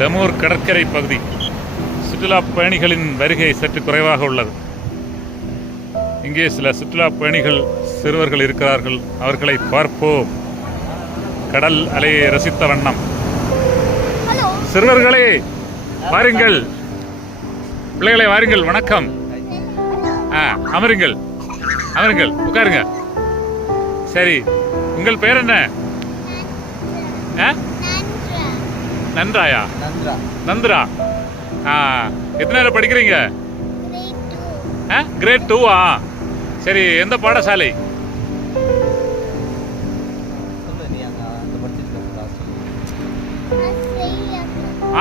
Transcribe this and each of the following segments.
Lemur கடற்கரை பகுதி. சுற்றுலா பயணிகளின் வருகை சற்று குறைவாக உள்ளது. இங்கே சில சுற்றுலா பயணிகள் சிறுவர்கள் இருக்கிறார்கள். அவர்களை பார்ப்போம். கடல் அலையை ரசித்த வண்ணம். சிறுவர்களே வாருங்கள், பிள்ளைகளை வாருங்கள். வணக்கம். அமருங்கள், அமருங்கள், உட்காருங்க. சரி, உங்கள் பேர் என்ன? நன்றாயா? நந்திரா. எத்தனை படிக்கிறீங்க? கிரேட் 2ஆ? சரி, எந்த பாடசாலை?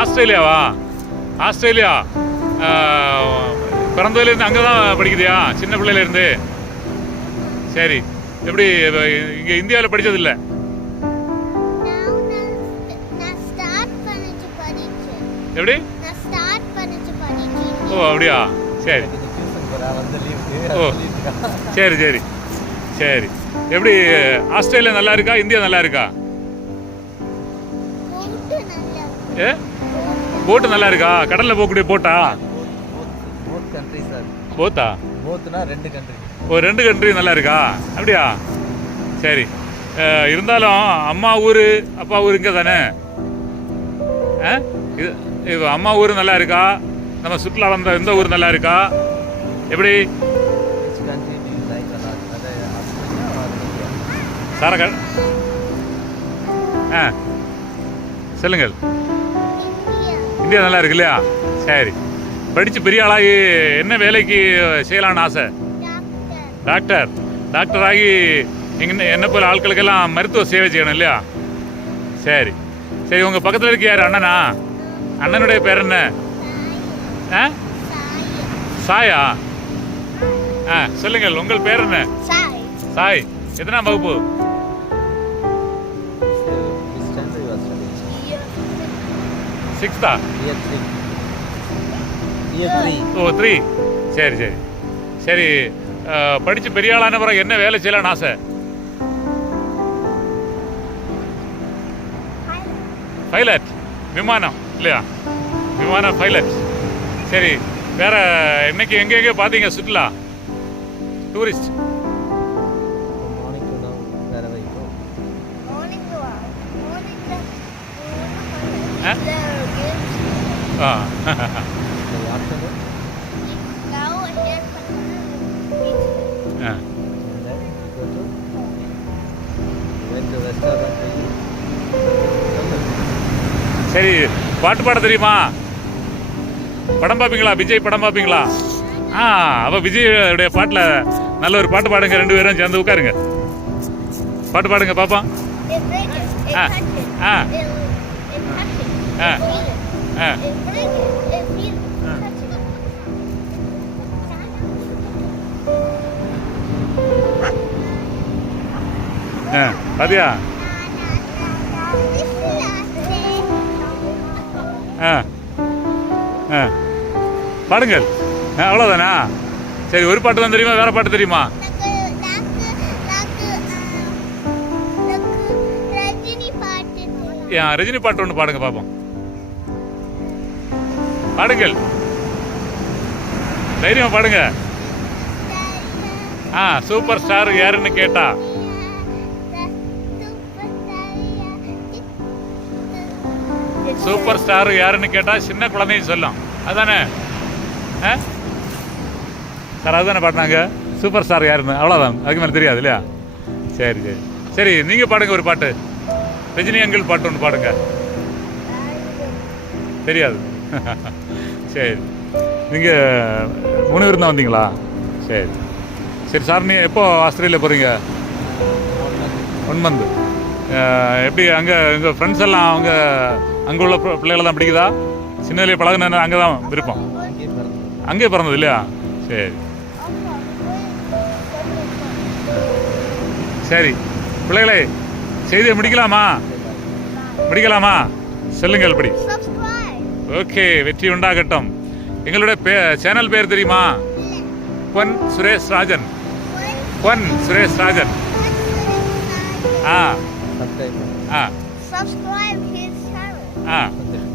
ஆஸ்திரேலியாவா? ஆஸ்திரேலியா பிறந்ததுலேருந்து அங்கே தான் படிக்குதியா, சின்ன பிள்ளையிலேருந்து? சரி, எப்படி இங்கே இந்தியாவில் படித்ததில்லை? எப்படி? ஓ, அப்படியா? சரி. ஓ, சரி சரி சரி. எப்படி ஆஸ்திரேலியா நல்லா இருக்கா, இந்தியா நல்லா இருக்கா? போட்டு நல்லா இருக்கா? கடல்ல போகக்கூடிய போட்டா? போத்தா? ஓ, 2 கண்ட்ரி நல்லா இருக்கா? அப்படியா? சரி. இருந்தாலும் அம்மா ஊர் அப்பா ஊர் இங்கே தானே? அம்மா ஊர் நல்லா இருக்கா? நம்ம சுற்றுலா வந்த இந்த ஊர் நல்லா இருக்கா? எப்படி? சாரகா சொல்லுங்கள். இந்தியா நல்லா இருக்கு இல்லையா? சரி. படித்து பெரிய ஆளாகி என்ன வேலைக்கு செய்யலான்னு ஆசை? டாக்டர். டாக்டர் ஆகி என்ன போல ஆட்களுக்கெல்லாம் மருத்துவ சேவை செய்யணும் இல்லையா? சரி சரி. உங்கள் பக்கத்தில் இருக்க யார்? அண்ணனா? அண்ணனுடைய பேர் என்ன? சாயா? சொல்லுங்கள், உங்கள் பேர் என்ன? சாய். எத்தனாம் வகுப்பு? சிக்ஸ்தா? ஓ, 3. சரி சரி சரி. படித்து பெரிய ஆளான பிறகு என்ன வேலை செய்யலான்னு ஆசை? பைலட். விமானம் இல்லையா? விமானம் பைலட். சரி. வேற இன்னைக்கு எங்கே பார்த்தீங்க சுற்றுலா டூரிஸ்ட்? சரி, பாட்டு பாட தெரியுமா? படம் பார்ப்பீங்களா? விஜய் படம் பார்ப்பீங்களா? அப்போ விஜயோடைய பாட்டில் நல்ல ஒரு பாட்டு பாடுங்க. 2 பேரும் சேர்ந்து உட்காருங்க, பாட்டு பாடுங்க பாப்பா. பாத்தியா? பாடுங்கள். அவ்வளோதானா? சரி, ஒரு பாட்டு தான் தெரியுமா? வேற பாட்டு தெரியுமா? ரஜினி பாட்டு ஒன்று பாடுங்க பாப்போம். பாடுங்கள், தைரியமா பாடுங்க. சூப்பர் ஸ்டார் யாருன்னு கேட்டா? சூப்பர் ஸ்டார் யாருன்னு கேட்டா சின்ன குழந்தையும் சொல்லும். அதானே சார்? அதுதானே பாடினாங்க. சூப்பர் ஸ்டார் யாருன்னு, அவ்வளோதான். அதுக்கு மேலே தெரியாது இல்லையா? சரி சரி சரி. நீங்கள் பாடுங்க ஒரு பாட்டு. ரஜினி அங்கிள் பாட்டு ஒன்று பாடுங்க. தெரியாது? சரி. நீங்கள் 3 பேர் தான் வந்தீங்களா? சரி சரி. சார், நீ எப்போ ஆஸ்திரேலியா போகிறீங்க? 1 மந்த். எப்படி அங்கே எங்கள் ஃப்ரெண்ட்ஸ் எல்லாம் அவங்க அங்கே உள்ள பிள்ளைகளை தான் பிடிக்குதா? சின்னதுலேயே பழகுன அங்கே தான் விருப்பம்? அங்கேயே பிறந்தது இல்லையா? சரி சரி. பிள்ளைகளே, செய்தியை முடிக்கலாமா? முடிக்கலாமா? சொல்லுங்கள் படி. ஓகே, வெற்றி உண்டாகட்டும். எங்களுடைய சேனல் பேர் தெரியுமா? பொன் சுரேஷ் ராஜன். பொன் சுரேஷ் ராஜன்.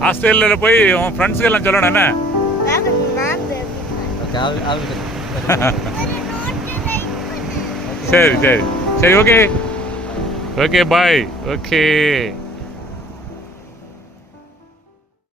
ஆஸ்திரேலியாவில் போய் உன் ஃப்ரெண்ட்ஸுக்கு எல்லாம் சொல்லணும் என்ன? ஓகே I will சரி சரி சரி, ஓகே ஓகே பாய், ஓகே.